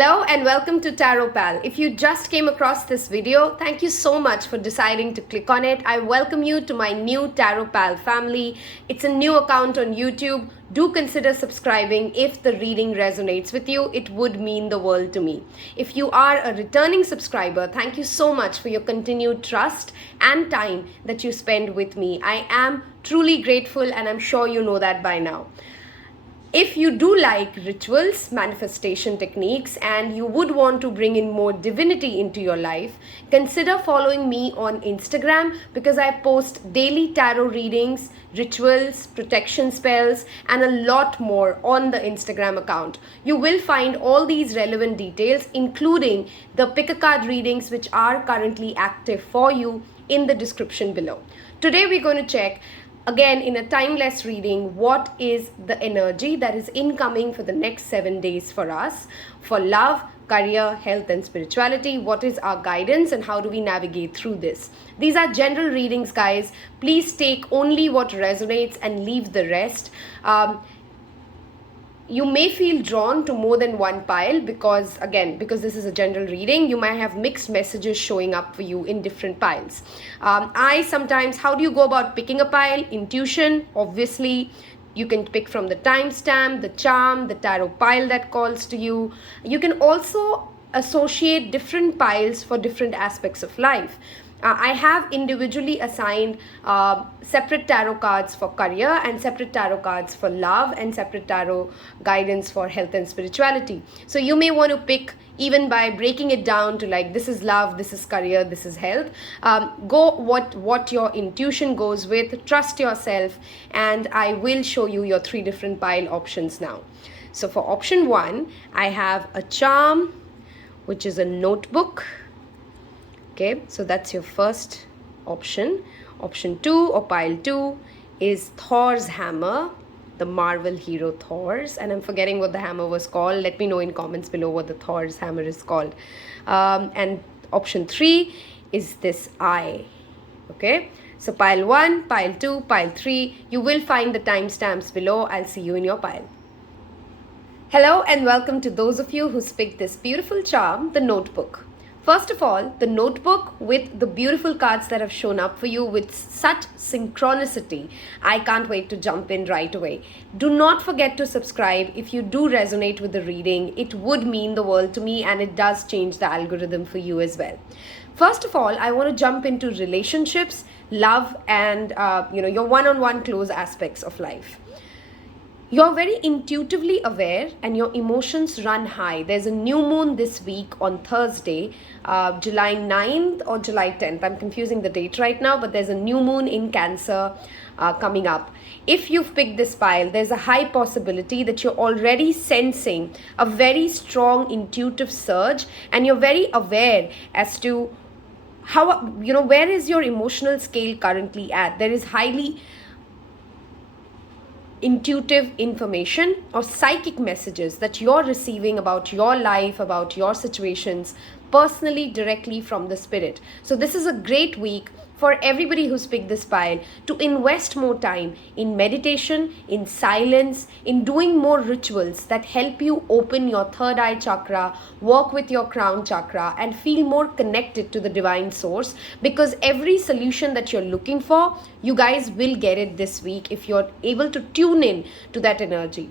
Hello and welcome to Tarot Pal. If you just came across this video, thank you so much for deciding to click on it. I welcome you to my new Tarot Pal family. It's a new account on YouTube. Do consider subscribing if the reading resonates with you. It would mean the world to me. If you are a returning subscriber, thank you so much for your continued trust and time that you spend with me. I am truly grateful and I'm sure you know that by now. If you do like rituals, manifestation techniques, and you would want to bring in more divinity into your life, consider following me on Instagram because I post daily tarot readings, rituals, protection spells, and a lot more on the Instagram account. You will find all these relevant details, including the pick a card readings, which are currently active for you, in the description below. Today, we're going to check again, in a timeless reading, what is the energy that is incoming for the next 7 days for us, for love, career, health, and spirituality? What is our guidance and how do we navigate through this? These are general readings, guys. Please take only what resonates and leave the rest. You may feel drawn to more than one pile because this is a general reading, you might have mixed messages showing up for you in different piles. How do you go about picking a pile? Intuition, obviously. You can pick from the timestamp, the charm, the tarot pile that calls to you. You can also associate different piles for different aspects of life. I have individually assigned separate tarot cards for career and separate tarot cards for love and separate tarot guidance for health and spirituality. So you may want to pick even by breaking it down to like, this is love, this is career, this is health. Go what your intuition goes with, trust yourself, and I will show you your 3 different pile options now. So for option 1, I have a charm, which is a notebook. Okay, so that's your first option. Option 2 or pile 2 is Thor's hammer, the Marvel hero Thor's, and I'm forgetting what the hammer was called. Let me know in comments below what the Thor's hammer is called. And option 3 is this eye. Okay, so pile 1, pile 2, pile 3. You will find the timestamps below. I'll see you in your pile. Hello and welcome to those of you who picked this beautiful charm, the notebook. First of all, the notebook with the beautiful cards that have shown up for you with such synchronicity. I can't wait to jump in right away. Do not forget to subscribe if you do resonate with the reading. It would mean the world to me and it does change the algorithm for you as well. First of all, I want to jump into relationships, love, and your one-on-one close aspects of life. You're very intuitively aware and your emotions run high. There's a new moon this week on Thursday, July 9th or July 10th. I'm confusing the date right now, but there's a new moon in Cancer coming up. If you've picked this pile, there's a high possibility that you're already sensing a very strong intuitive surge and you're very aware as to how, where is your emotional scale currently at. There is highly intuitive information or psychic messages that you're receiving about your life, about your situations, personally, directly from the spirit. So this is a great week for everybody who's picked this pile to invest more time in meditation, in silence, in doing more rituals that help you open your third eye chakra, work with your crown chakra, and feel more connected to the divine source, because every solution that you're looking for, you guys will get it this week if you're able to tune in to that energy.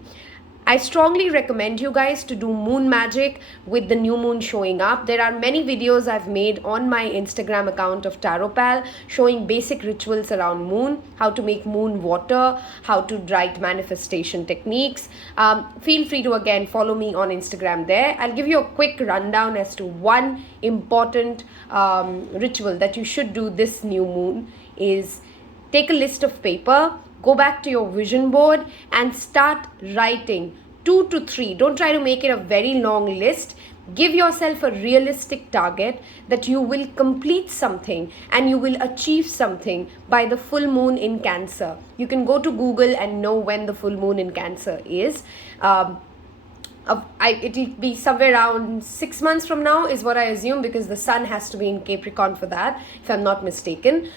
I strongly recommend you guys to do moon magic with the new moon showing up. There are many videos I've made on my Instagram account of Tarot Pal showing basic rituals around moon, how to make moon water, how to write manifestation techniques. Feel free to again follow me on Instagram there. I'll give you a quick rundown as to one important ritual that you should do this new moon is take a list of paper, go back to your vision board and start writing 2 to 3. Don't try to make it a very long list. Give yourself a realistic target that you will complete something and you will achieve something by the full moon in Cancer. You can go to Google and know when the full moon in Cancer is. It'll be somewhere around 6 months from now is what I assume, because the sun has to be in Capricorn for that, if I'm not mistaken.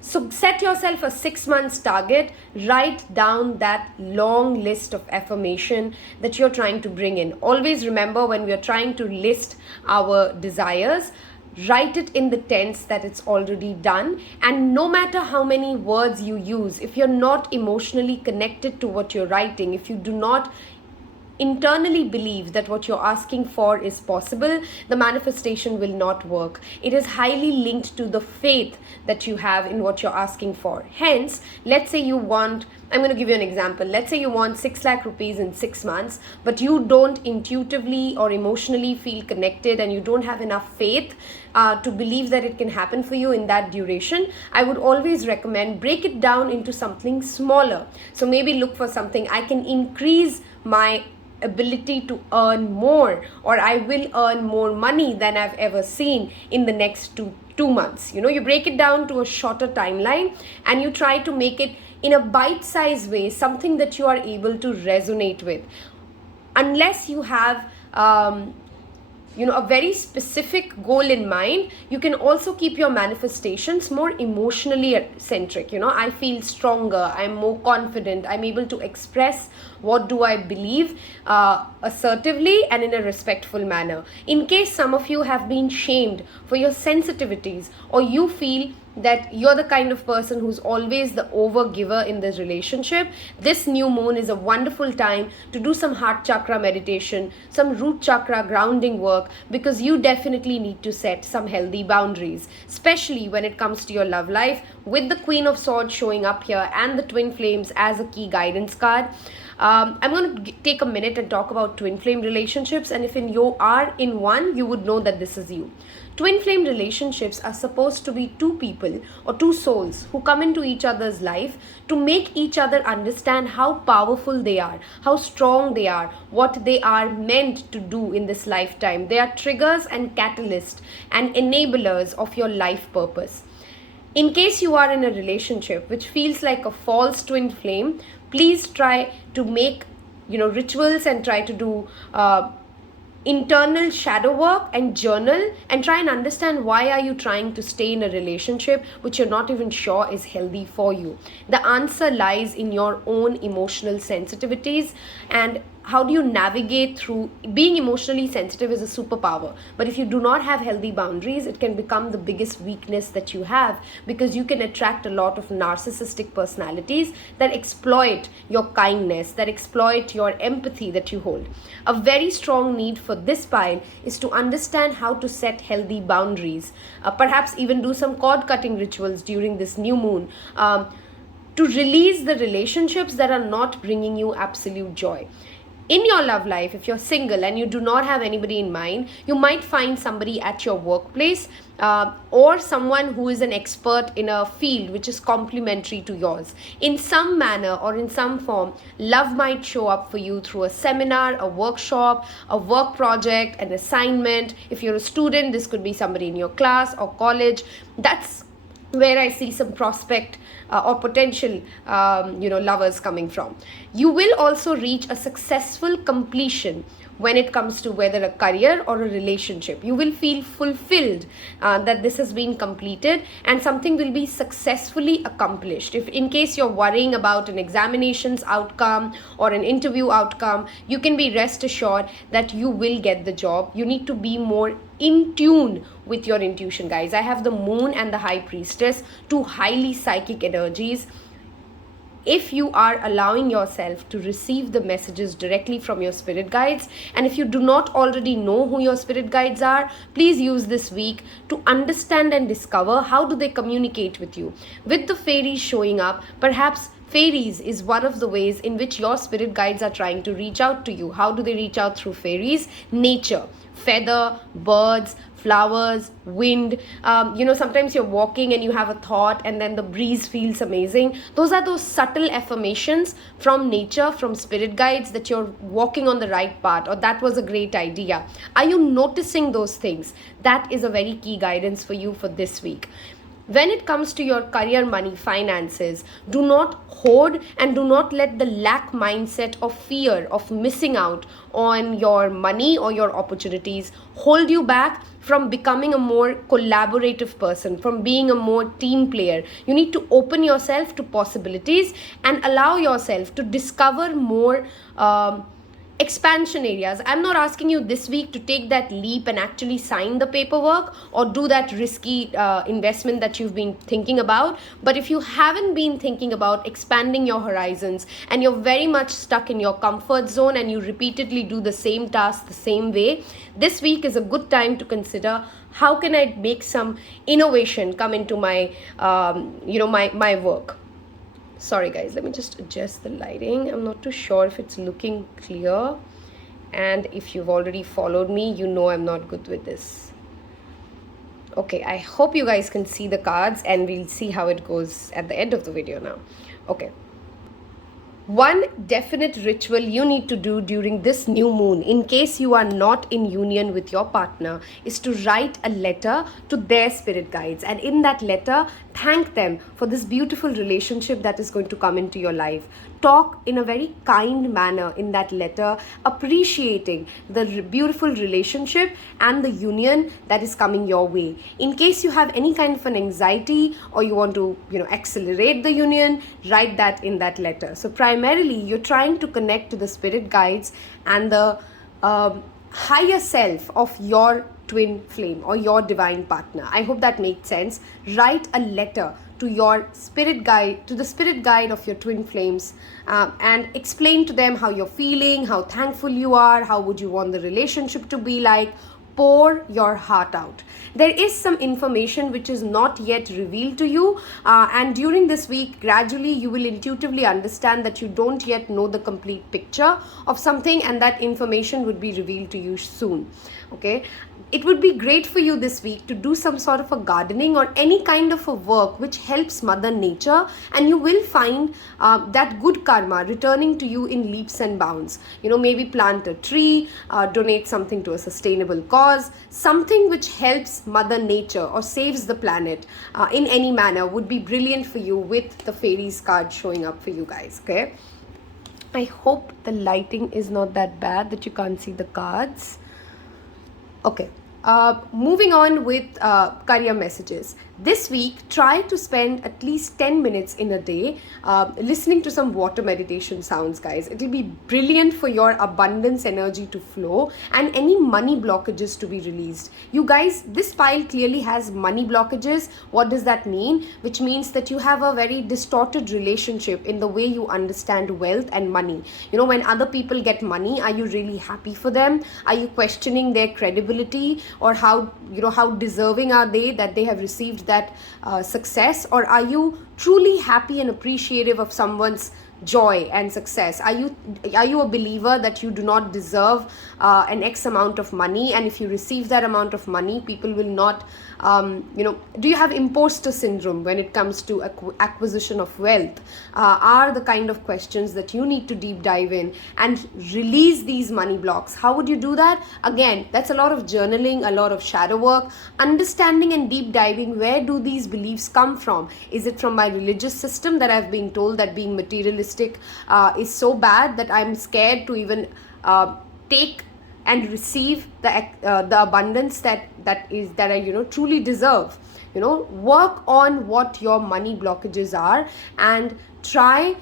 So set yourself a 6 months target. Write down that long list of affirmation that you're trying to bring in. Always remember, when we are trying to list our desires, write it in the tense that it's already done. And no matter how many words you use, if you're not emotionally connected to what you're writing, if you do not internally believe that what you're asking for is possible, the manifestation will not work. It is highly linked to the faith that you have in what you're asking for. Hence, let's say you want, I'm going to give you an example. Let's say you want 6 lakh rupees in 6 months, but you don't intuitively or emotionally feel connected, and you don't have enough faith to believe that it can happen for you in that duration. I would always recommend break it down into something smaller. So maybe look for something, I can increase my ability to earn more, or I will earn more money than I've ever seen in the next two months. You break it down to a shorter timeline, and you try to make it in a bite-sized way, something that you are able to resonate with. Unless you have a very specific goal in mind, you can also keep your manifestations more emotionally centric. I feel stronger, I'm more confident, I'm able to express what do I believe assertively and in a respectful manner. In case some of you have been shamed for your sensitivities, or you feel that you're the kind of person who's always the overgiver in this relationship, this new moon is a wonderful time to do some heart chakra meditation, some root chakra grounding work, because you definitely need to set some healthy boundaries, especially when it comes to your love life, with the Queen of Swords showing up here and the Twin Flames as a key guidance card. I'm going to take a minute and talk about twin flame relationships, and if you are in one, you would know that this is you. Twin flame relationships are supposed to be two people or two souls who come into each other's life to make each other understand how powerful they are, how strong they are, what they are meant to do in this lifetime. They are triggers and catalysts and enablers of your life purpose. In case you are in a relationship which feels like a false twin flame, please try to make rituals and try to do internal shadow work and journal, and try and understand why are you trying to stay in a relationship which you're not even sure is healthy for you. The answer lies in your own emotional sensitivities, and how do you navigate through being emotionally sensitive is a superpower. But if you do not have healthy boundaries, it can become the biggest weakness that you have, because you can attract a lot of narcissistic personalities that exploit your kindness, that exploit your empathy that you hold. A very strong need for this pile is to understand how to set healthy boundaries. Perhaps even do some cord cutting rituals during this new moon to release the relationships that are not bringing you absolute joy. In your love life, if you're single and you do not have anybody in mind, you might find somebody at your workplace or someone who is an expert in a field which is complementary to yours. In some manner or in some form, love might show up for you through a seminar, a workshop, a work project, an assignment. If you're a student, this could be somebody in your class or college. That's where I see some prospect or potential lovers coming from. You will also reach a successful completion when it comes to whether a career or a relationship. You will feel fulfilled that this has been completed and something will be successfully accomplished. If in case you're worrying about an examination's outcome or an interview outcome, you can be rest assured that you will get the job. You need to be more in tune with your intuition, guys. I have the Moon and the High Priestess, two highly psychic energies. If you are allowing yourself to receive the messages directly from your spirit guides, and if you do not already know who your spirit guides are, please use this week to understand and discover how do they communicate with you. With the fairies showing up, perhaps fairies is one of the ways in which your spirit guides are trying to reach out to you. How do they reach out through fairies? Nature, feather, birds, flowers, wind. Sometimes you're walking and you have a thought and then the breeze feels amazing. Those are those subtle affirmations from nature, from spirit guides, that you're walking on the right path, or that was a great idea. Are you noticing those things? That is a very key guidance for you for this week. When it comes to your career, money, finances, do not hoard and do not let the lack mindset of fear of missing out on your money or your opportunities hold you back from becoming a more collaborative person, from being a more team player. You need to open yourself to possibilities and allow yourself to discover more expansion areas. I'm not asking you this week to take that leap and actually sign the paperwork or do that risky investment that you've been thinking about. But if you haven't been thinking about expanding your horizons and you're very much stuck in your comfort zone and you repeatedly do the same task the same way, this week is a good time to consider how can I make some innovation come into my my work. Sorry guys, let me just adjust the lighting. I'm not too sure if it's looking clear, and if you've already followed me, you know I'm not good with this. Okay, I hope you guys can see the cards, and we'll see how it goes at the end of the video now. Okay. One definite ritual you need to do during this new moon, in case you are not in union with your partner, is to write a letter to their spirit guides. And in that letter, thank them for this beautiful relationship that is going to come into your life. Talk in a very kind manner in that letter, appreciating the beautiful relationship and the union that is coming your way. In case you have any kind of an anxiety or you want to, accelerate the union, write that in that letter. So primarily, you're trying to connect to the spirit guides and the higher self of your twin flame or your divine partner. I hope that makes sense. Write a letter to your spirit guide, to the spirit guide of your twin flames, and explain to them how you're feeling, how thankful you are, how would you want the relationship to be like. Pour your heart out. There is some information which is not yet revealed to you, and during this week, gradually you will intuitively understand that you don't yet know the complete picture of something, and that information would be revealed to you soon. Okay, it would be great for you this week to do some sort of a gardening or any kind of a work which helps Mother Nature, and you will find that good karma returning to you in leaps and bounds. Maybe plant a tree, donate something to a sustainable cause, something which helps Mother Nature or saves the planet in any manner would be brilliant for you with the fairies card showing up for you guys. Okay, I hope the lighting is not that bad that you can't see the cards. Okay, moving on with career messages. This week, try to spend at least 10 minutes in a day listening to some water meditation sounds, guys. It will be brilliant for your abundance energy to flow and any money blockages to be released. You guys, this pile clearly has money blockages. What does that mean? Which means that you have a very distorted relationship in the way you understand wealth and money. When other people get money, are you really happy for them? Are you questioning their credibility, or how deserving are they that they have received that success? Or are you truly happy and appreciative of someone's joy and success? Are you a believer that you do not deserve an X amount of money, and if you receive that amount of money, people will not do you have imposter syndrome when it comes to acquisition of wealth? Are the kind of questions that you need to deep dive in and release these money blocks. How would you do that? Again, that's a lot of journaling, a lot of shadow work, understanding and deep diving. Where do these beliefs come from? Is it from my religious system that I've been told that being materialistic is so bad that I'm scared to even take and receive the abundance that I truly deserve? Work on what your money blockages are and try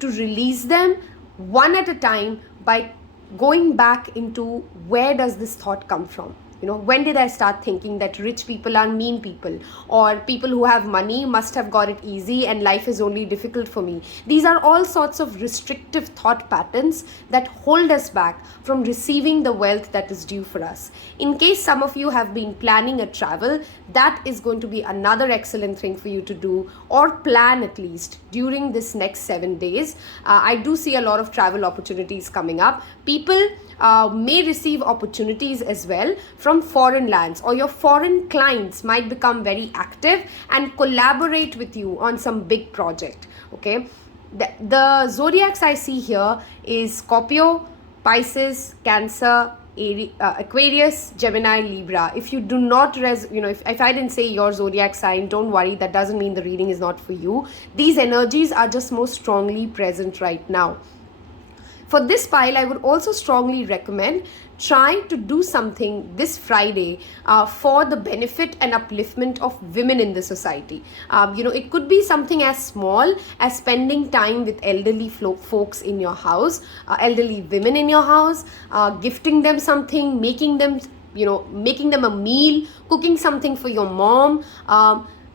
to release them one at a time by going back into where does this thought come from. When did I start thinking that rich people are mean people, or people who have money must have got it easy and life is only difficult for me? These are all sorts of restrictive thought patterns that hold us back from receiving the wealth that is due for us. In case some of you have been planning a travel, that is going to be another excellent thing for you to do, or plan at least during this next 7 days. I do see a lot of travel opportunities coming up. People may receive opportunities as well from foreign lands, or your foreign clients might become very active and collaborate with you on some big project. Okay, the zodiacs I see here is Scorpio, Pisces, Cancer, Aquarius, Gemini, Libra. If you do not if I didn't say your zodiac sign, don't worry, that doesn't mean the reading is not for you. These energies are just more strongly present right now. For this pile, I would also strongly recommend trying to do something this Friday for the benefit and upliftment of women in the society. It could be something as small as spending time with elderly folks in your house, elderly women in your house, gifting them something, making them a meal, cooking something for your mom.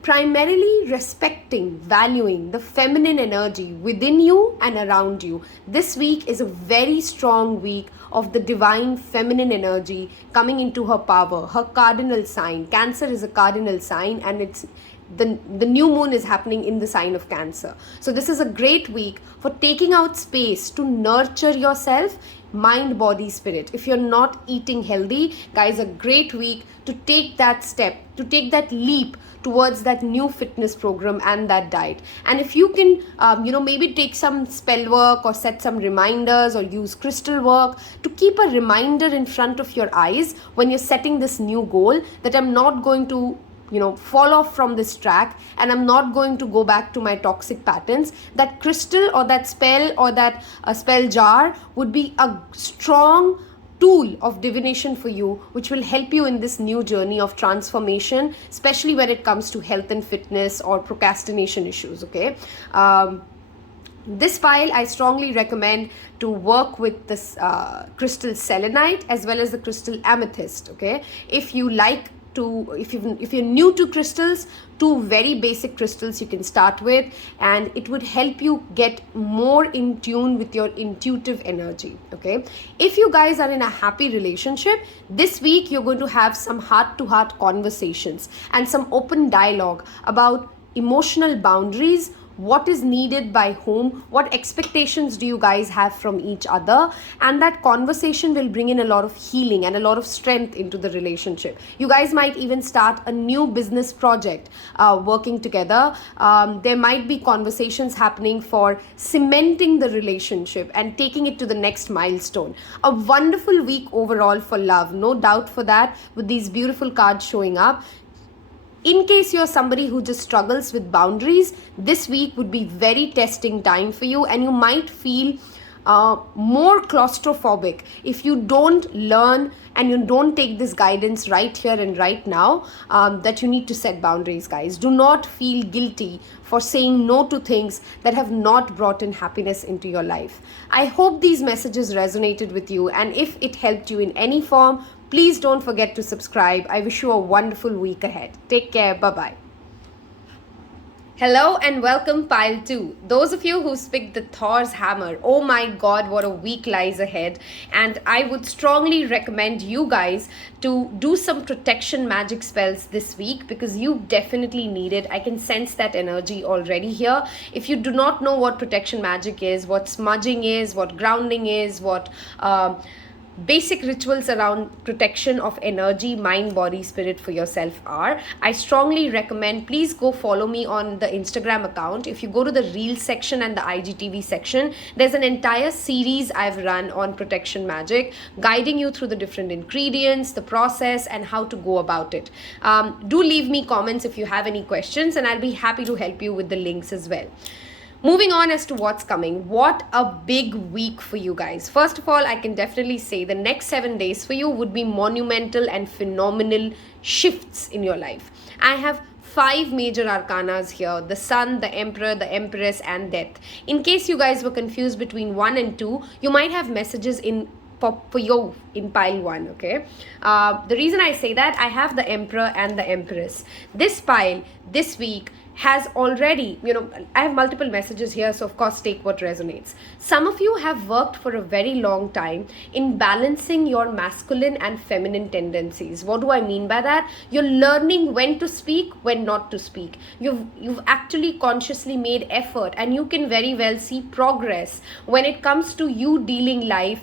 Primarily respecting, valuing the feminine energy within you and around you. This week is a very strong week of the divine feminine energy coming into her power, her cardinal sign. Cancer is a cardinal sign, and it's the new moon is happening in the sign of Cancer. So this is a great week for taking out space to nurture yourself, mind, body, spirit. If you're not eating healthy, guys, a great week to take that step, to take that leap towards that new fitness program and that diet. And if you can maybe take some spell work or set some reminders or use crystal work to keep a reminder in front of your eyes when you're setting this new goal, that I'm not going to fall off from this track, and I'm not going to go back to my toxic patterns. That crystal or that spell or that spell jar would be a strong tool of divination for you, which will help you in this new journey of transformation, especially when it comes to health and fitness or procrastination issues. Okay. This pile, I strongly recommend to work with this crystal selenite as well as the crystal amethyst. Okay, if you're new to crystals, two very basic crystals you can start with, and it would help you get more in tune with your intuitive energy. Okay, if you guys are in a happy relationship, this week you're going to have some heart-to-heart conversations and some open dialogue about emotional boundaries. What is needed by whom? What expectations do you guys have from each other? And that conversation will bring in a lot of healing and a lot of strength into the relationship. You guys might even start a new business project working together. There might be conversations happening for cementing the relationship and taking it to the next milestone. A wonderful week overall for love, no doubt for that, with these beautiful cards showing up. In case you're somebody who just struggles with boundaries, this week would be very testing time for you, and you might feel more claustrophobic if you don't learn and you don't take this guidance right here and right now, that you need to set boundaries, guys. Do not feel guilty for saying no to things that have not brought in happiness into your life. I hope these messages resonated with you, and if it helped you in any form, please don't forget to subscribe. I wish you a wonderful week ahead. Take care. Bye-bye. Hello and welcome pile 2. Those of you who picked the Thor's hammer, oh my god, what a week lies ahead. And I would strongly recommend you guys to do some protection magic spells this week, because you definitely need it. I can sense that energy already here. If you do not know what protection magic is, what smudging is, what grounding is, what basic rituals around protection of energy, mind, body, spirit for yourself are, I strongly recommend, please go follow me on the Instagram account. If you go to the Reels section and the IGTV section, there's an entire series I've run on protection magic, guiding you through the different ingredients, the process, and how to go about it. Do leave me comments if you have any questions, and I'll be happy to help you with the links as well. Moving on as to what's coming. What a big week for you guys. First of all, I can definitely say the next 7 days for you would be monumental and phenomenal shifts in your life. I have 5 major arcanas here: the Sun, the Emperor, the Empress, and Death. In case you guys were confused between 1 and 2, you might have messages for you in pile 1. Okay, the reason I say that, I have the Emperor and the Empress. This pile this week has already, I have multiple messages here, so of course take what resonates. Some of you have worked for a very long time in balancing your masculine and feminine tendencies. What do I mean by that? You're learning when to speak, when not to speak. You've actually consciously made effort, and you can very well see progress when it comes to you dealing life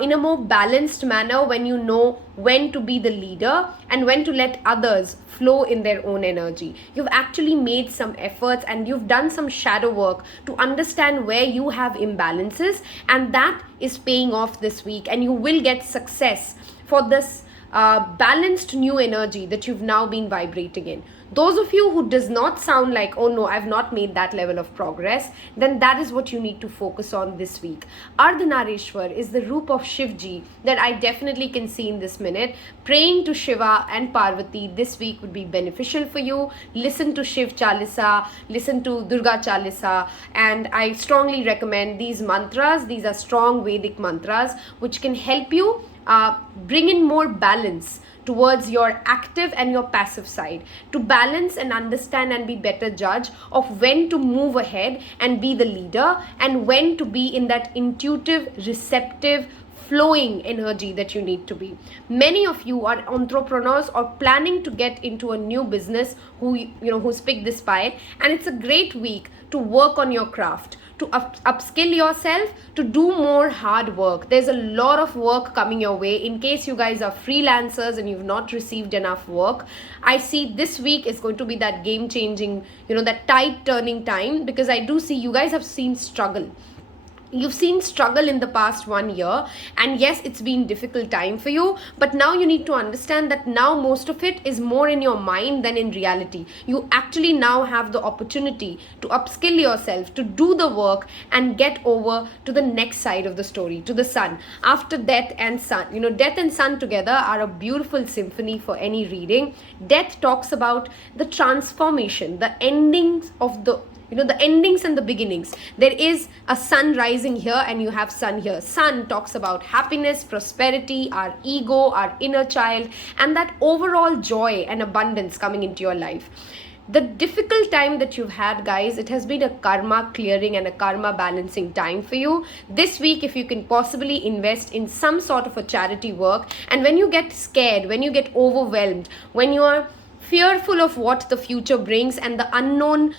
in a more balanced manner, when you know when to be the leader and when to let others flow in their own energy. You've actually made some efforts and you've done some shadow work to understand where you have imbalances, and that is paying off this week, and you will get success for this balanced new energy that you've now been vibrating in. Those of you who does not sound like, oh no, I've not made that level of progress, then that is what you need to focus on this week. Ardhanarishwar is the roop of Shivji that I definitely can see in this minute. Praying to Shiva and Parvati this week would be beneficial for you. Listen to Shiv Chalisa, listen to Durga Chalisa, and I strongly recommend these mantras. These are strong Vedic mantras which can help you bring in more balance towards your active and your passive side, to balance and understand and be better judge of when to move ahead and be the leader, and when to be in that intuitive, receptive, flowing energy that you need to be. Many of you are entrepreneurs or planning to get into a new business who's picked this pile, and it's a great week to work on your craft, to upskill yourself, to do more hard work. There's a lot of work coming your way. In case you guys are freelancers and you've not received enough work, I see this week is going to be that game changing, that tide turning time, because I do see you guys have seen struggle. You've seen struggle in the past 1 year, and yes, it's been difficult time for you, but now you need to understand that now most of it is more in your mind than in reality. You actually now have the opportunity to upskill yourself, to do the work and get over to the next side of the story, to the sun. After death and sun, death and sun together are a beautiful symphony for any reading. Death talks about the transformation, the endings of the endings and the beginnings. There is a sun rising here and you have sun here. Sun talks about happiness, prosperity, our ego, our inner child, and that overall joy and abundance coming into your life. The difficult time that you've had, guys, it has been a karma clearing and a karma balancing time for you. This week, if you can possibly invest in some sort of a charity work, and when you get scared, when you get overwhelmed, when you are fearful of what the future brings and the unknown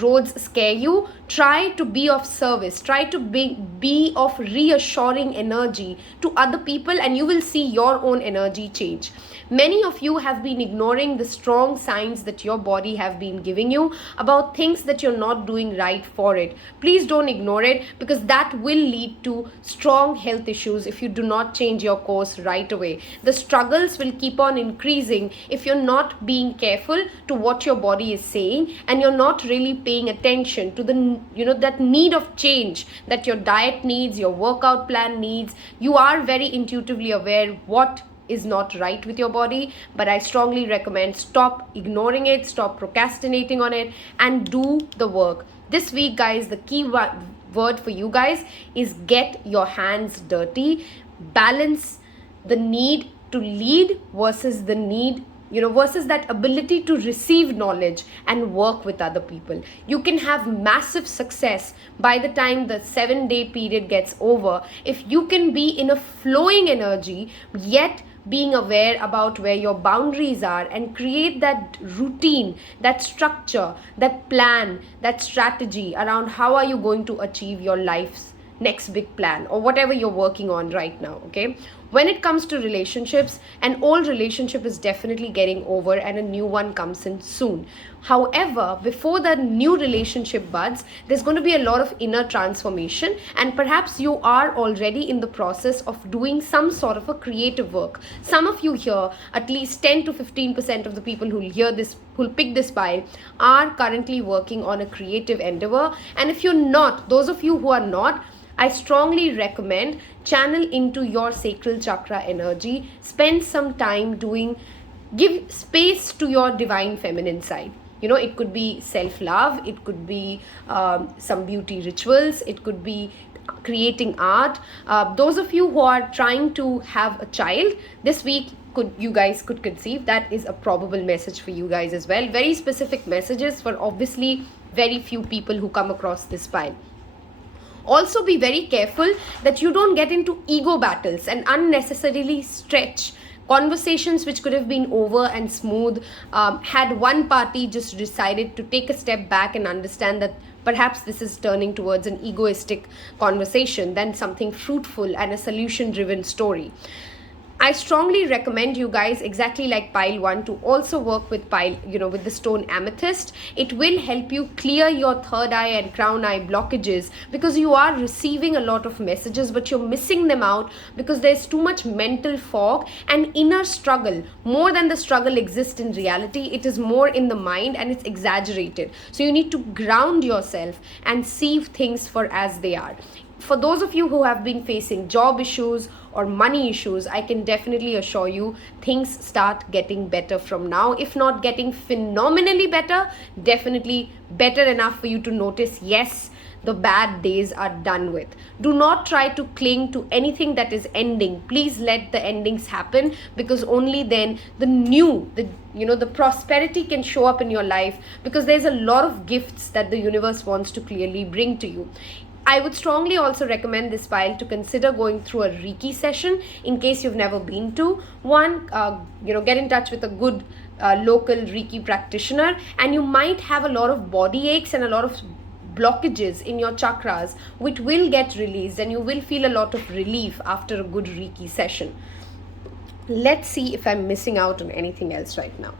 roads scare you, try to be of service, try to be of reassuring energy to other people, and you will see your own energy change. Many of you have been ignoring the strong signs that your body have been giving you about things that you're not doing right for it. Please don't ignore it, because that will lead to strong health issues if you do not change your course right away. The struggles will keep on increasing if you're not being careful to what your body is saying, and you're not really paying attention to the that need of change that your diet needs, your workout plan needs. You are very intuitively aware what is not right with your body, but I strongly recommend stop ignoring it, stop procrastinating on it, and do the work. This week, guys, the key word for you guys is get your hands dirty. Balance the need to lead versus the need versus that ability to receive knowledge and work with other people. You can have massive success by the time the 7-day period gets over if you can be in a flowing energy, yet being aware about where your boundaries are, and create that routine, that structure, that plan, that strategy around how are you going to achieve your life's next big plan or whatever you're working on right now. Okay, when it comes to relationships, an old relationship is definitely getting over and a new one comes in soon. However, before the new relationship buds, there's going to be a lot of inner transformation, and perhaps you are already in the process of doing some sort of a creative work. Some of you here, at least 10 to 15% of the people who'll hear this, who'll pick this pile, are currently working on a creative endeavor. And if you're not, those of you who are not, I strongly recommend channel into your sacral chakra energy. Spend some time give space to your divine feminine side. It could be self-love, it could be some beauty rituals, it could be creating art. Those of you who are trying to have a child, this week you guys could conceive. That is a probable message for you guys as well. Very specific messages for obviously very few people who come across this pile. Also be very careful that you don't get into ego battles and unnecessarily stretch conversations which could have been over and smooth. Had one party just decided to take a step back and understand that perhaps this is turning towards an egoistic conversation than something fruitful and a solution driven story. I strongly recommend you guys, exactly like pile 1, to also work with with the stone amethyst. It will help you clear your third eye and crown eye blockages, because you are receiving a lot of messages but you're missing them out because there's too much mental fog and inner struggle. More than the struggle exists in reality, it is more in the mind and it's exaggerated. So you need to ground yourself and see things for as they are. For those of you who have been facing job issues or money issues, I can definitely assure you things start getting better from now. If not getting phenomenally better, definitely better enough for you to notice, yes, the bad days are done with. Do not try to cling to anything that is ending. Please let the endings happen, because only then the prosperity can show up in your life, because there's a lot of gifts that the universe wants to clearly bring to you. I would strongly also recommend this pile to consider going through a Reiki session in case you've never been to one. Get in touch with a good local Reiki practitioner, and you might have a lot of body aches and a lot of blockages in your chakras, which will get released, and you will feel a lot of relief after a good Reiki session. Let's see if I'm missing out on anything else right now.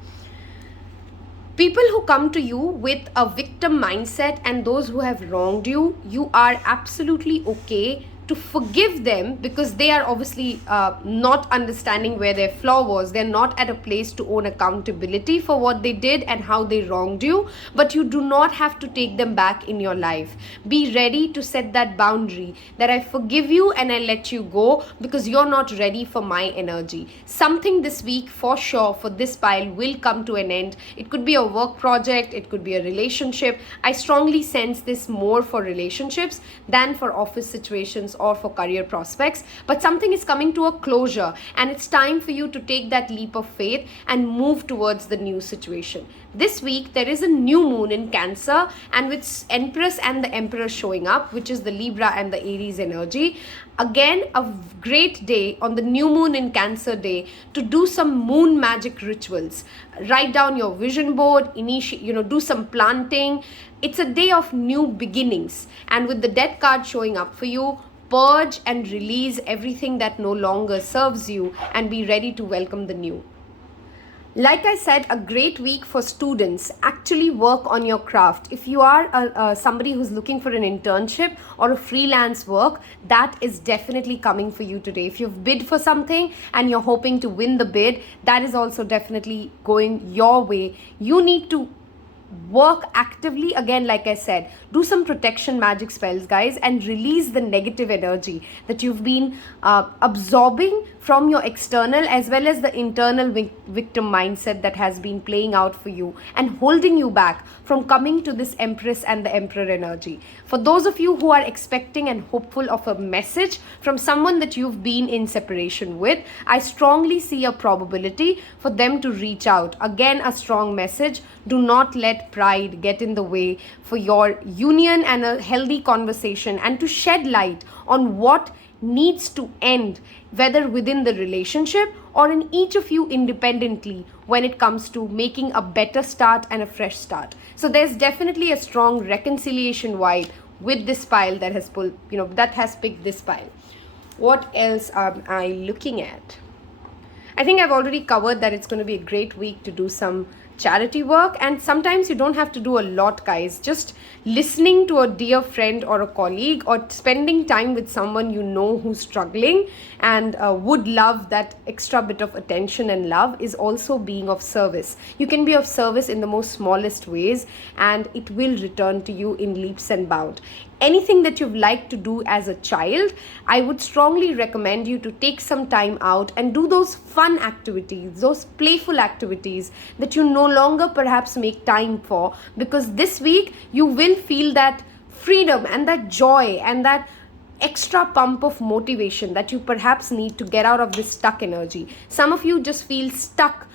People who come to you with a victim mindset and those who have wronged you, you are absolutely okay to forgive them, because they are obviously not understanding where their flaw was. They're not at a place to own accountability for what they did and how they wronged you, but you do not have to take them back in your life. Be ready to set that boundary that I forgive you and I let you go, because you're not ready for my energy. Something this week for sure for this pile will come to an end. It could be a work project, it could be a relationship. I strongly sense this more for relationships than for office situations or for career prospects, but something is coming to a closure, and it's time for you to take that leap of faith and move towards the new situation. This week there is a new moon in Cancer, and with Empress and the Emperor showing up, which is the Libra and the Aries energy. Again, a great day on the new moon in Cancer day to do some moon magic rituals. Write down your vision board, do some planting. It's a day of new beginnings, and with the Death card showing up for you, purge and release everything that no longer serves you and be ready to welcome the new. Like I said, a great week for students. Actually work on your craft. If you are somebody who's looking for an internship or a freelance work, that is definitely coming for you today. If you've bid for something and you're hoping to win the bid, that is also definitely going your way. You need to work actively. Again, like I said, do some protection magic spells, guys, and release the negative energy that you've been absorbing from your external as well as the internal victim mindset that has been playing out for you and holding you back from coming to this Empress and the Emperor energy. For those of you who are expecting and hopeful of a message from someone that you've been in separation with, I strongly see a probability for them to reach out. Again, a strong message. Do not let pride get in the way for your union and a healthy conversation, and to shed light on what needs to end, whether within the relationship or in each of you independently, when it comes to making a better start and a fresh start. So there's definitely a strong reconciliation vibe with this pile that has picked this pile. What else am I looking at? I think I've already covered that it's going to be a great week to do some charity work, and sometimes you don't have to do a lot, guys. Just listening to a dear friend or a colleague, or spending time with someone you know who's struggling and would love that extra bit of attention and love is also being of service. You can be of service in the most smallest ways, and it will return to you in leaps and bounds. Anything that you've liked to do as a child, I would strongly recommend you to take some time out and do those fun activities, those playful activities that you no longer perhaps make time for, because this week you will feel that freedom and that joy and that extra pump of motivation that you perhaps need to get out of this stuck energy. Some of you just feel stuck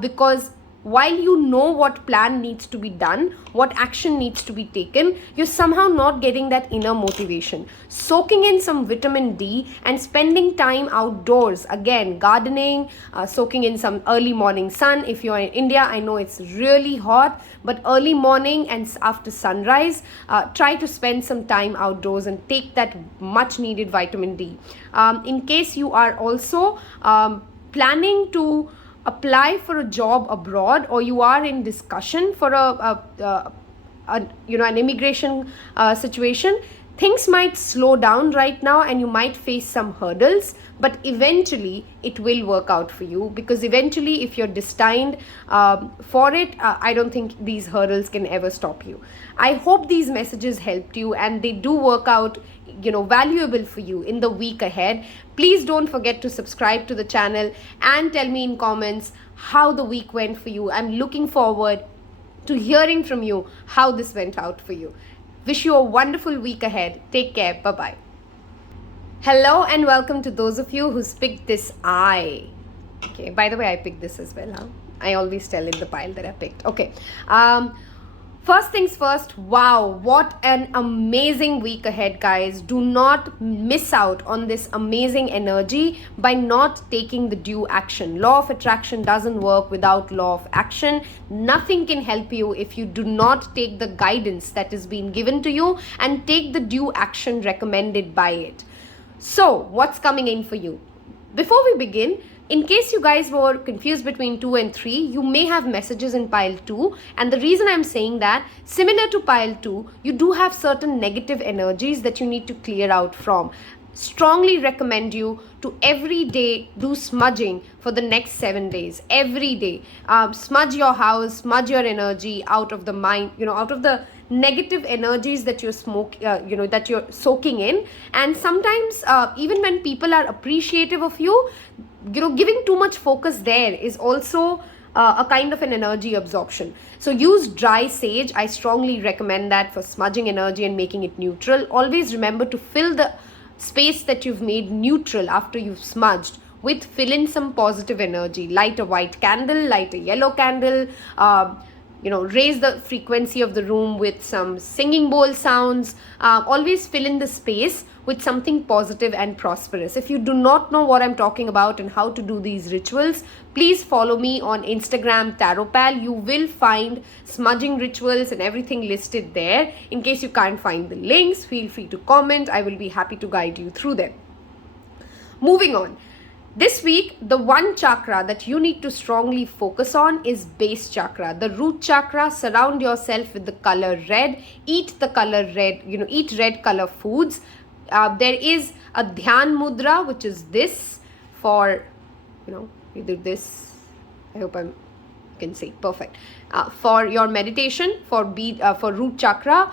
because while you know what plan needs to be done, what action needs to be taken, you're somehow not getting that inner motivation. Soaking in some vitamin D and spending time outdoors, again, gardening, soaking in some early morning sun. If you're in India, I know it's really hot, but early morning and after sunrise, try to spend some time outdoors and take that much needed vitamin D. In case you are also planning to apply for a job abroad, or you are in discussion for an immigration situation, things might slow down right now and you might face some hurdles, but eventually it will work out for you, because eventually if you're destined for it, I don't think these hurdles can ever stop you. I hope these messages helped you and they do work out valuable for you in the week ahead. Please don't forget to subscribe to the channel and tell me in comments how the week went for you. I'm looking forward to hearing from you how this went out for you. Wish you a wonderful week ahead. Take care. Bye-bye. Hello and welcome to those of you who's picked this I. Okay, by the way, I picked this as well, huh? I always tell in the pile that I picked. Okay. First things first, wow, what an amazing week ahead, guys. Do not miss out on this amazing energy by not taking the due action. Law of attraction doesn't work without law of action. Nothing can help you if you do not take the guidance that is being given to you and take the due action recommended by it. So, what's coming in for you? Before we begin, in case you guys were confused between 2 and 3, you may have messages in pile 2. And the reason I'm saying that, similar to pile 2, you do have certain negative energies that you need to clear out from. Strongly recommend you to every day do smudging for the next 7 days. Every day. Smudge your house, smudge your energy out of the mind, out of the negative energies that you're that you're soaking in. And sometimes even when people are appreciative of you, giving too much focus there is also a kind of an energy absorption. So use dry sage. I strongly recommend that for smudging energy and making it neutral. Always remember to fill the space that you've made neutral after you've smudged with, fill in some positive energy. Light a white candle, light a yellow candle, raise the frequency of the room with some singing bowl sounds. Always fill in the space with something positive and prosperous. If you do not know what I'm talking about and how to do these rituals, please follow me on Instagram, TarotPal. You will find smudging rituals and everything listed there. In case you can't find the links, feel free to comment. I will be happy to guide you through them. Moving on. This week, the one chakra that you need to strongly focus on is base chakra, the root chakra. Surround yourself with the color red. Eat the color red, eat red color foods. There is a dhyan mudra, which is this for, either this, I hope you can see, perfect. For your meditation, for root chakra.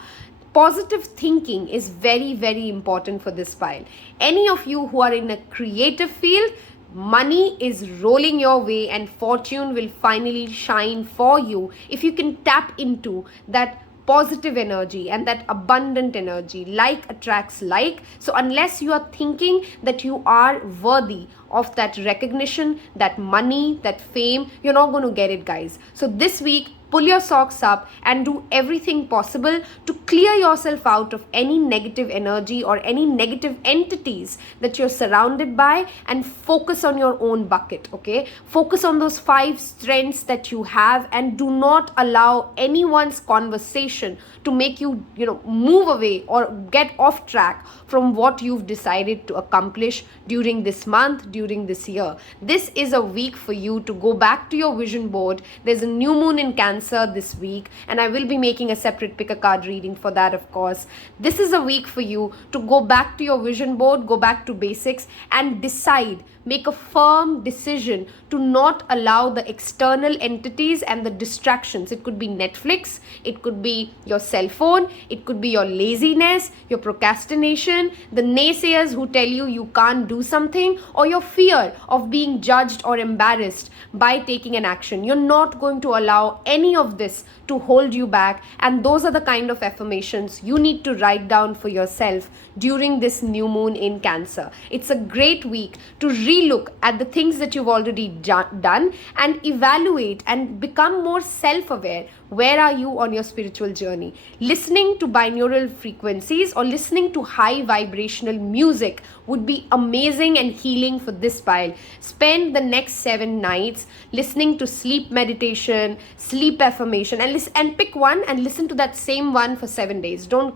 Positive thinking is very, very important for this pile. Any of you who are in a creative field, money is rolling your way and fortune will finally shine for you if you can tap into that positive energy and that abundant energy. Like attracts like. So unless you are thinking that you are worthy of that recognition, that money, that fame, you're not going to get it, guys. So this week, pull your socks up and do everything possible to clear yourself out of any negative energy or any negative entities that you're surrounded by, and focus on your own bucket, okay? Focus on those 5 strengths that you have and do not allow anyone's conversation to make you, move away or get off track from what you've decided to accomplish during this month, during this year. This is a week for you to go back to your vision board. There's a new moon in Cancer this week, and I will be making a separate pick a card reading for that, of course. This is a week for you to go back to your vision board, go back to basics and decide, make a firm decision to not allow the external entities and the distractions. It could be Netflix, it could be your cell phone, it could be your laziness, your procrastination, the naysayers who tell you you can't do something, or your fear of being judged or embarrassed by taking an action. You're not going to allow any of this to hold you back, and those are the kind of affirmations you need to write down for yourself during this new moon in Cancer. It's a great week to relook at the things that you've already done and evaluate and become more self-aware. Where are you on your spiritual journey? Listening to binaural frequencies or listening to high vibrational music would be amazing and healing for this pile. Spend the next 7 nights listening to sleep meditation, sleep affirmation, and pick one and listen to that same one for 7 days. Don't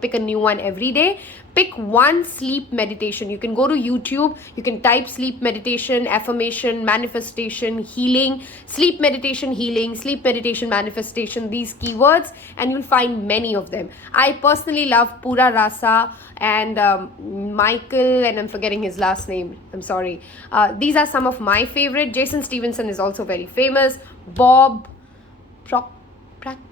pick a new one every day. Pick one sleep meditation. You can go to YouTube, you can type sleep meditation, affirmation, manifestation, healing, sleep meditation, healing, sleep meditation, manifestation, these keywords, and you'll find many of them. I personally love Pura Rasa and Michael, and I'm forgetting his last name. I'm sorry. These are some of my favorite. Jason Stevenson is also very famous. Bob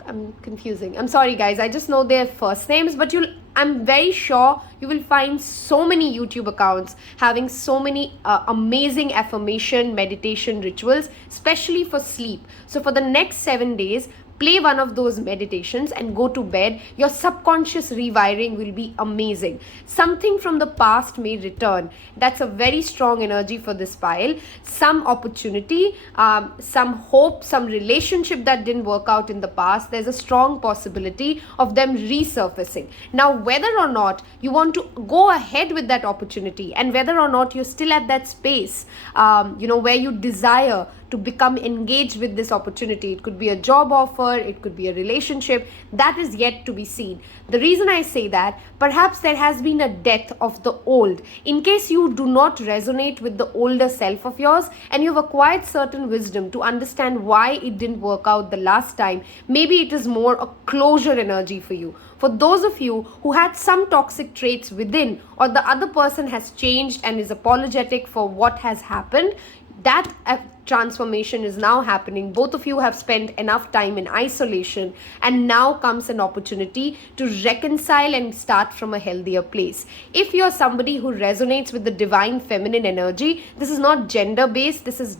I'm confusing. I'm sorry guys, I just know their first names, but I'm very sure you will find so many YouTube accounts having so many amazing affirmation meditation rituals, especially for sleep. So for the next 7 days, play one of those meditations and go to bed. Your subconscious rewiring will be amazing. Something from the past may return. That's a very strong energy for this pile. Some opportunity, some hope, some relationship that didn't work out in the past. There's a strong possibility of them resurfacing. Now, whether or not you want to go ahead with that opportunity and whether or not you're still at that space, where you desire to become engaged with this opportunity. It could be a job offer, it could be a relationship, that is yet to be seen. The reason I say that, perhaps there has been a death of the old. In case you do not resonate with the older self of yours and you've acquired certain wisdom to understand why it didn't work out the last time, maybe it is more a closure energy for you. For those of you who had some toxic traits within, or the other person has changed and is apologetic for what has happened, that transformation is now happening. Both of you have spent enough time in isolation, and now comes an opportunity to reconcile and start from a healthier place. If you're somebody who resonates with the divine feminine energy, this is not gender based, this is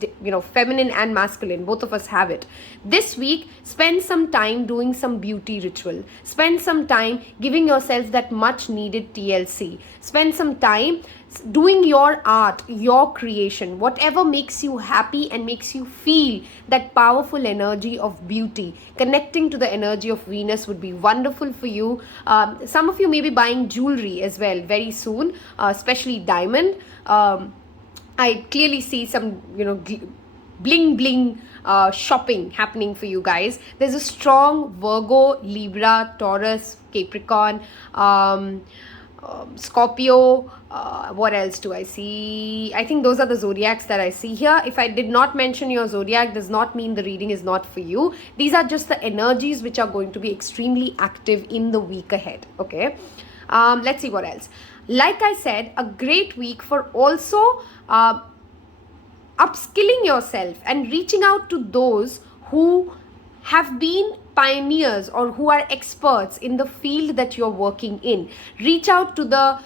feminine and masculine, both of us have it. This week, spend some time doing some beauty ritual. Spend some time giving yourself that much needed TLC. Spend some time doing your art, your creation, whatever makes you happy and makes you feel that powerful energy of beauty. Connecting to the energy of Venus would be wonderful for you. Some of you may be buying jewelry as well very soon, especially diamond. I clearly see some, bling bling shopping happening for you guys. There's a strong Virgo, Libra, Taurus, Capricorn, Scorpio, what else do I see? I think those are the zodiacs that I see here. If I did not mention your zodiac, does not mean the reading is not for you. These are just the energies which are going to be extremely active in the week ahead. Okay, let's see what else. Like I said, a great week for also upskilling yourself and reaching out to those who have been pioneers or who are experts in the field that you're working in. Reach out to the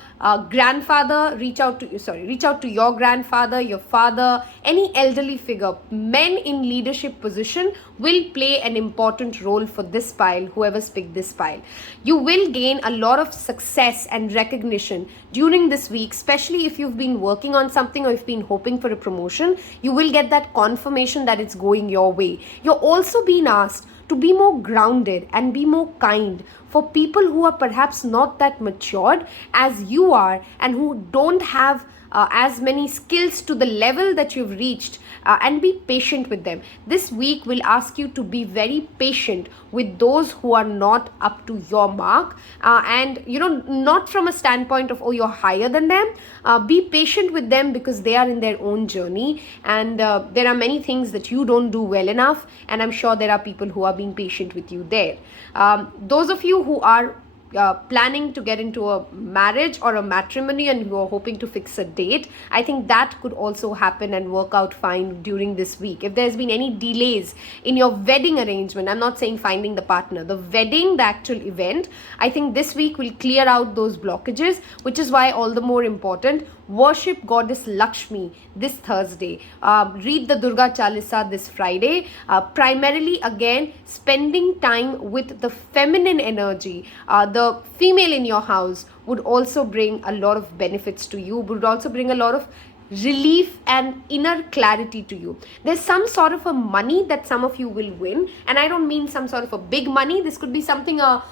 grandfather, reach out to your grandfather, your father, any elderly figure. Men in leadership position will play an important role for this pile, whoever's picked this pile. You will gain a lot of success and recognition during this week, especially if you've been working on something or if you've been hoping for a promotion. You will get that confirmation that it's going your way. You're also being asked to be more grounded and be more kind for people who are perhaps not that matured as you are and who don't have as many skills to the level that you've reached, and be patient with them. This week will ask you to be very patient with those who are not up to your mark, and not from a standpoint of, oh, you're higher than them. Be patient with them because they are in their own journey, and there are many things that you don't do well enough, and I'm sure there are people who are being patient with you there. Those of you who are planning to get into a marriage or a matrimony and you are hoping to fix a date, I think that could also happen and work out fine during this week. If there's been any delays in your wedding arrangement, I'm not saying finding the partner, the wedding, the actual event, I think this week will clear out those blockages, which is why all the more important, worship goddess Lakshmi this Thursday. Read the Durga Chalisa this Friday. Primarily, again, spending time with the feminine energy, the female in your house would also bring a lot of benefits to you, would also bring a lot of relief and inner clarity to you. There's some sort of a money that some of you will win, and I don't mean some sort of a big money. This could be something a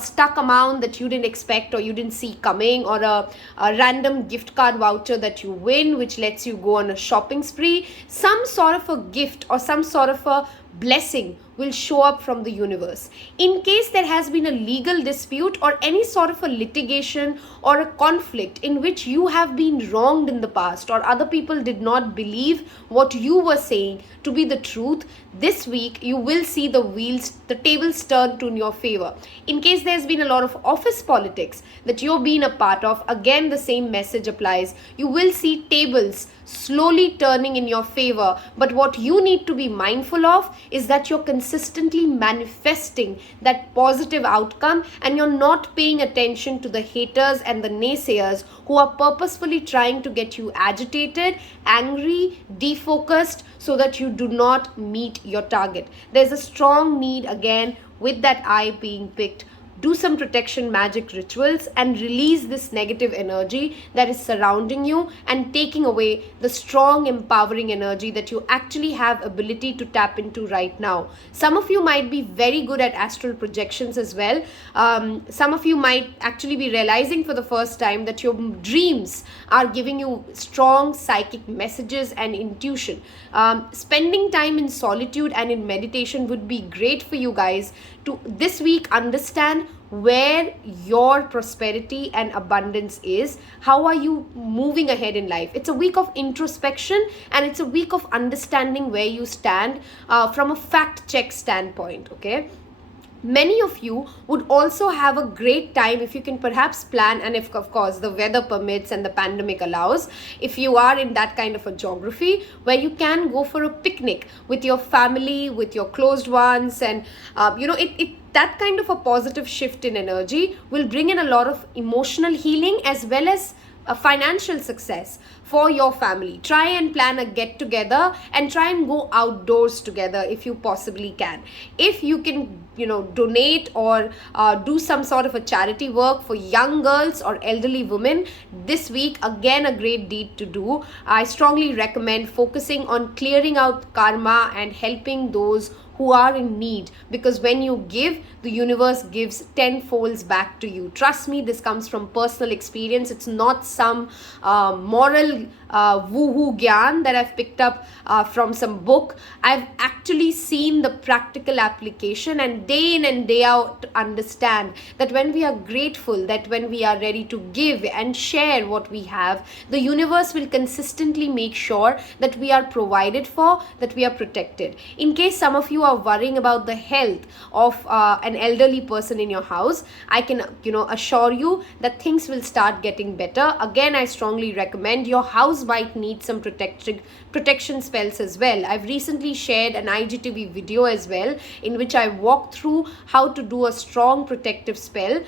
stuck amount that you didn't expect or you didn't see coming, or a random gift card voucher that you win, which lets you go on a shopping spree. Some sort of a gift or some sort of a blessing will show up from the universe. In case there has been a legal dispute or any sort of a litigation or a conflict in which you have been wronged in the past, or other people did not believe what you were saying to be the truth, this week you will see the tables turn to in your favor. In case there's been a lot of office politics that you've been a part of, again the same message applies. You will see tables slowly turning in your favor, but what you need to be mindful of is that you're consistently manifesting that positive outcome, and you're not paying attention to the haters and the naysayers who are purposefully trying to get you agitated, angry, defocused, so that you do not meet your target. There's a strong need, again, with that eye being picked. Do some protection magic rituals and release this negative energy that is surrounding you and taking away the strong empowering energy that you actually have ability to tap into right now. Some of you might be very good at astral projections as well. Some of you might actually be realizing for the first time that your dreams are giving you strong psychic messages and intuition. Spending time in solitude and in meditation would be great for you guys to this week understand where your prosperity and abundance is. How are you moving ahead in life? It's a week of introspection, and it's a week of understanding where you stand from a fact check standpoint. Okay, many of you would also have a great time if you can perhaps plan, and if of course the weather permits and the pandemic allows, if you are in that kind of a geography where you can go for a picnic with your family, with your closed ones, and that kind of a positive shift in energy will bring in a lot of emotional healing as well as a financial success for your family. Try and plan a get together and try and go outdoors together if you possibly can. If you can, donate or do some sort of a charity work for young girls or elderly women this week, again a great deed to do. I strongly recommend focusing on clearing out karma and helping those who are in need, because when you give, the universe gives tenfolds back to you. Trust me, this comes from personal experience. It's not some moral woohoo gyan that I've picked up from some book. I've actually seen the practical application, and day in and day out understand that when we are grateful, that when we are ready to give and share what we have, the universe will consistently make sure that we are provided for, that we are protected. In case some of you are worrying about the health of an elderly person in your house, I can assure you that things will start getting better. Again, I strongly recommend, your house might need some protection spells as well. I've recently shared an IGTV video as well in which I walk through how to do a strong protective spell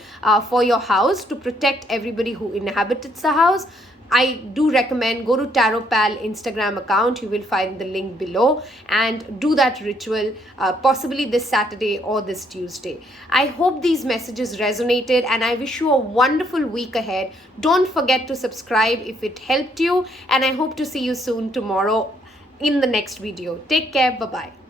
for your house to protect everybody who inhabits the house. I do recommend go to Tarot Pal Instagram account. You will find the link below, and do that ritual possibly this Saturday or this Tuesday. I hope these messages resonated, and I wish you a wonderful week ahead. Don't forget to subscribe if it helped you, and I hope to see you soon tomorrow in the next video. Take care. Bye-bye.